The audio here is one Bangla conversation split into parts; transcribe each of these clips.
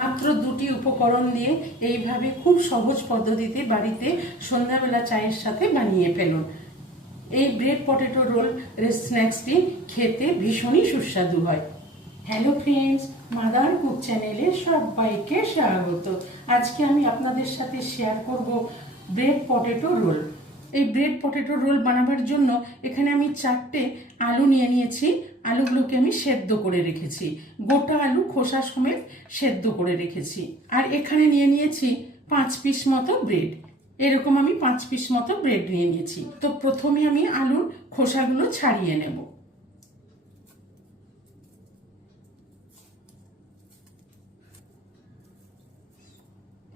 মাত্র দুটি উপকরণ দিয়ে এইভাবে খুব সহজ পদ্ধতিতে বাড়িতে সন্ধ্যাবেলা চায়ের সাথে বানিয়ে ফেলুন। এই ব্রেড পটেটো রোল স্ন্যাক্সটি খেতে ভীষণই সুস্বাদু হয়। হ্যালো ফ্রেন্ডস, মাদার কুক চ্যানেলে সবাইকে স্বাগত। আজকে আমি আপনাদের সাথে শেয়ার করব ব্রেড পটেটো রোল। এই ব্রেড পটেটো রোল বানাবার জন্য এখানে আমি 4টে আলু নিয়ে নিয়েছি। আলুগুলোকে আমি সেদ্ধ করে রেখেছি, গোটা আলু খোসা সমেত সেদ্ধ করে রেখেছি। আর এখানে নিয়ে নিয়েছি 5 পিস মতো ব্রেড। এরকম আমি 5 পিস মতো ব্রেড নিয়ে নিয়েছি। তো প্রথমে আমি আলুর খোসাগুলো ছাড়িয়ে নেব।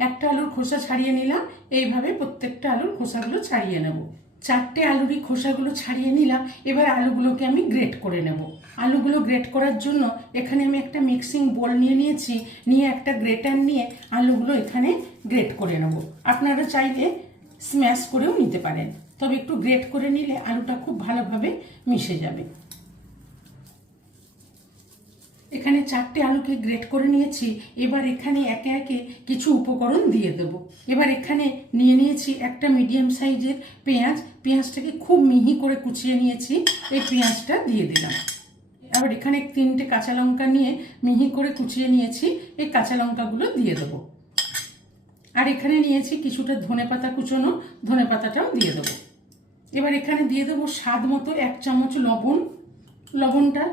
একটা আলুর খোসা ছাড়িয়ে নিলাম। এইভাবে প্রত্যেকটা আলুর খোসাগুলো ছাড়িয়ে নেব। 4টে আলুরই খোসাগুলো ছাড়িয়ে নিলাম। এবার আলুগুলোকে আমি গ্রেট করে নেব। আলুগুলো গ্রেট করার জন্য এখানে আমি একটা মিক্সিং বোল নিয়ে নিয়েছি। নিয়ে একটা গ্রেটার নিয়ে আলুগুলো এখানে গ্রেট করে নেব। আপনারা চাইলে স্ম্যাশ করেও নিতে পারেন, তবে একটু গ্রেট করে নিলে আলুটা খুব ভালোভাবে মিশে যাবে। এখানে 4টে আলুকে গ্রেট করে নিয়েছি। এবার এখানে একে একে কিছু উপকরণ দিয়ে দেব। এবার এখানে নিয়ে নিয়েছি একটা মিডিয়াম সাইজের পেঁয়াজ। পেঁয়াজটাকে খুব মিহি করে কুচিয়ে নিয়েছি। এই পেঁয়াজটা দিয়ে দিলাম। আবার এখানে 3টে কাঁচা লঙ্কা নিয়ে মিহি করে কুচিয়ে নিয়েছি। এই কাঁচা লঙ্কাগুলো দিয়ে দেবো। আর এখানে নিয়েছি কিছুটা ধনেপাতা কুচোনো, ধনেপাতাটাও দিয়ে দেবো। এবার এখানে দিয়ে দেবো স্বাদ মতো 1 চামচ লবণ। লবণটা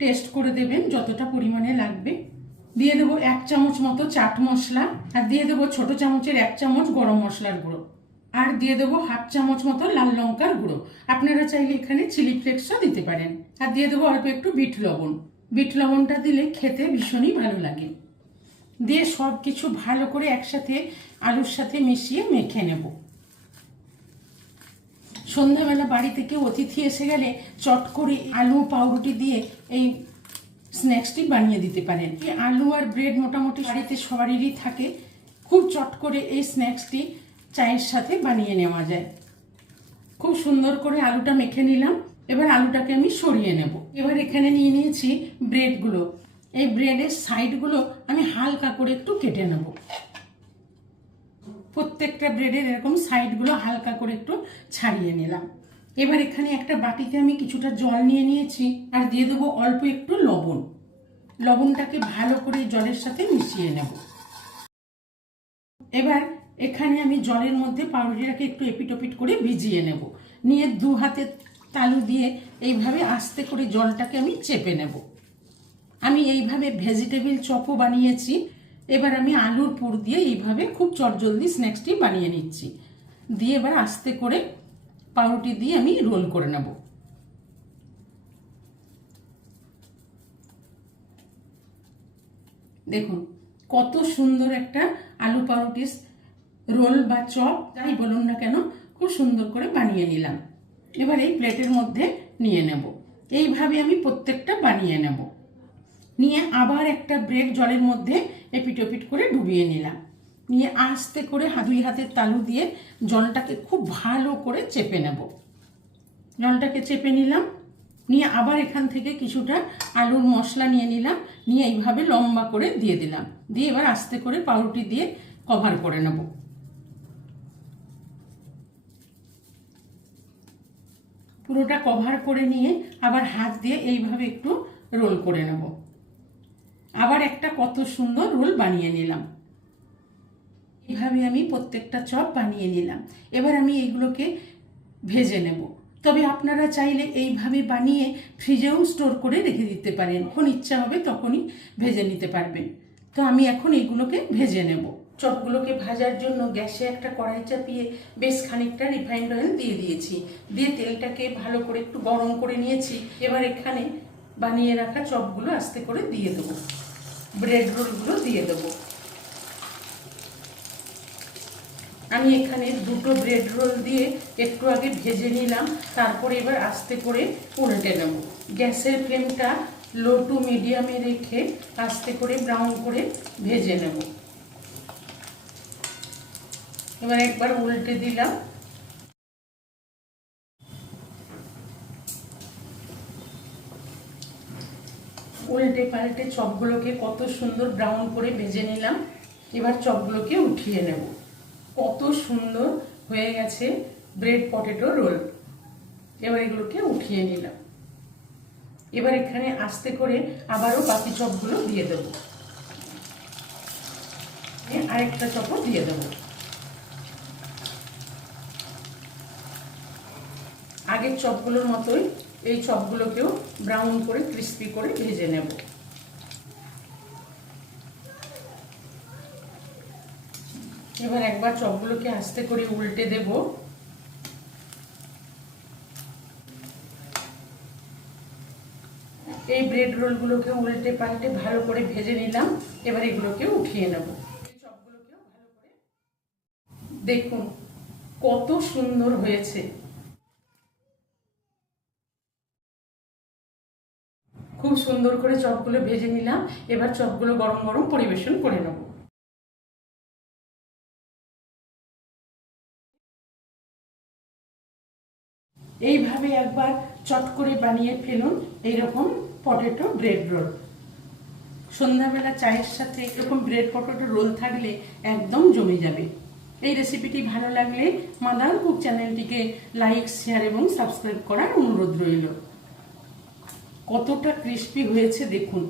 টেস্ট করে দেবেন যতটা পরিমাণে লাগবে। দিয়ে দেবো 1 চামচ মতো চাট মশলা। আর দিয়ে দেবো ছোট চামচের 1 চামচ গরম মশলার গুঁড়ো। আর দিয়ে দেবো 1/2 চামচ মতো লাল লঙ্কার গুঁড়ো। আপনারা চাইলে এখানে চিলি ফ্লেক্সও দিতে পারেন। আর দিয়ে দেবো অল্প একটু বিট লবণ। বিট লবণটা দিলে খেতে ভীষণই ভালো লাগে। দিয়ে সব কিছু ভালো করে একসাথে আলুর সাথে মিশিয়ে মেখে নেব। সন্ধ্যাবেলা বাড়ি থেকে অতিথি এসে গেলে চট করে আলু পাউরুটি দিয়ে এই স্ন্যাক্সটি বানিয়ে দিতে পারেন। এই আলু আর ব্রেড মোটামুটি বাড়িতে সবারই থাকে। খুব চট করে এই স্ন্যাক্সটি চায়ের সাথে বানিয়ে নেওয়া যায়। খুব সুন্দর করে আলুটা মেখে নিলাম। এবার আলুটাকে আমি সরিয়ে নেব। এবার এখানে নিয়ে নিয়েছি ব্রেডগুলো। এই ব্রেডের সাইডগুলো আমি হালকা করে একটু কেটে নেব। প্রত্যেকটা ব্রেডের এরকম সাইডগুলো হালকা করে একটু ছাড়িয়ে নিলাম। এবার এখানে একটা বাটিতে আমি কিছুটা জল নিয়ে নিয়েছি। আর দিয়ে দেবো অল্প একটু লবণ। লবণটাকে ভালো করে জলের সাথে মিশিয়ে নেব। এবার এখানে আমি জলের মধ্যে পাউরুটিটাকে একটু এপিটোপিট করে ভিজিয়ে নেব। নিয়ে 2 হাতে তালু দিয়ে এইভাবে আস্তে করে জলটাকে আমি চেপে নেব। আমি এইভাবে ভেজিটেবিল চপও বানিয়েছি। এবার আমি আলুর পুর দিয়ে এইভাবে খুব চটজলদি স্ন্যাক্সটি বানিয়ে নিচ্ছি। দিয়ে এবার আস্তে করে পাউরুটি দিয়ে আমি রোল করে নেব। দেখুন কত সুন্দর একটা আলু পাউরুটি রোল বা চপ যাই বলুন না কেন, খুব সুন্দর করে বানিয়ে নিলাম। এবার এই প্লেটের মধ্যে নিয়ে নেব। এইভাবে আমি প্রত্যেকটা বানিয়ে নেব। নিয়ে আবার একটা ব্রেড জলের মধ্যে এপিটোপিট করে ডুবিয়ে নিলাম। নিয়ে আস্তে করে 2 হাতের তালু দিয়ে জলটাকে খুব ভালো করে চেপে নেব। জলটাকে চেপে নিলাম। নিয়ে আবার এখান থেকে কিছুটা আলুর মশলা নিয়ে নিলাম। নিয়ে এইভাবে লম্বা করে দিয়ে দিলাম। দিয়ে এবার আস্তে করে পাউরুটি দিয়ে কভার করে নেব। পুরোটা কভার করে নিয়ে আবার হাত দিয়ে এইভাবে একটু রোল করে নেব। আবার একটা কত সুন্দর রোল বানিয়ে নিলাম। এইভাবে আমি প্রত্যেকটা চপ বানিয়ে নিলাম। এবার আমি এইগুলোকে ভেজে নেব। তবে আপনারা চাইলে এইভাবে বানিয়ে ফ্রিজেও স্টোর করে রেখে দিতে পারেন। যখন ইচ্ছা হবে তখনই ভেজে নিতে পারবেন। তো আমি এখন এইগুলোকে ভেজে নেব। চপগুলোকে ভাজার জন্য গ্যাসে একটা কড়াই চাপিয়ে বেশ খানিকটা রিফাইন্ড অয়েল দিয়ে দিয়েছি। দিয়ে তেলটাকে ভালো করে একটু গরম করে নিয়েছি। এবার এখানে বানিয়ে রাখা চপগুলো আস্তে করে দিয়ে দেবো। ব্রেড রোলগুলো দিয়ে দেবো। আমি এখানে 2টো ব্রেড রোল দিয়ে একটু আগে ভেজে নিলাম। তারপরে এবার আস্তে করে উল্টে নেব। গ্যাসের ফ্লেমটা লো টু মিডিয়ামে রেখে আস্তে করে ব্রাউন করে ভেজে নেব। এবার একবার উল্টে দিলাম। উল্টে পাল্টে চপগুলোকে কত সুন্দর ব্রাউন করে ভেজে নিলাম। এবার চপগুলোকে উঠিয়ে নেব। কত সুন্দর হয়ে গেছে ব্রেড পটেটো রোল। এবার এগুলোকে উঠিয়ে নিলাম। এবার এখানে আস্তে করে আবারও বাকি চপগুলো দিয়ে দেব। আরেকটা চপও দিয়ে দেব। আগের চপগুলোর মতোই এই চপগুলোকেও ব্রাউন করে ক্রিস্পি করে ভেজে নেব। এবার একবার চপগুলোকে আস্তে করে উল্টে দেব। এই ব্রেড রোলগুলোকে উল্টে পাল্টে ভালো করে ভেজে নিলাম। এবার এগুলোকে উঠিয়ে নেব। চপগুলোকেও ভালো করে দেখুন কত সুন্দর হয়েছে। খুব সুন্দর করে চপগুলো ভেজে নিলাম। এবার চপগুলো গরম গরম পরিবেশন করে নেব। এইভাবে একবার চট করে বানিয়ে ফেলুন এইরকম পটেটো ব্রেড রোল। সন্ধ্যাবেলা চায়ের সাথে এরকম ব্রেড পটেটো রোল থাকলে একদম জমে যাবে। এই রেসিপিটি ভালো লাগলে মাদার কুক চ্যানেলটিকে লাইক, শেয়ার এবং সাবস্ক্রাইব করার অনুরোধ রইল। কতটা ক্রিস্পি হয়েছে দেখুন।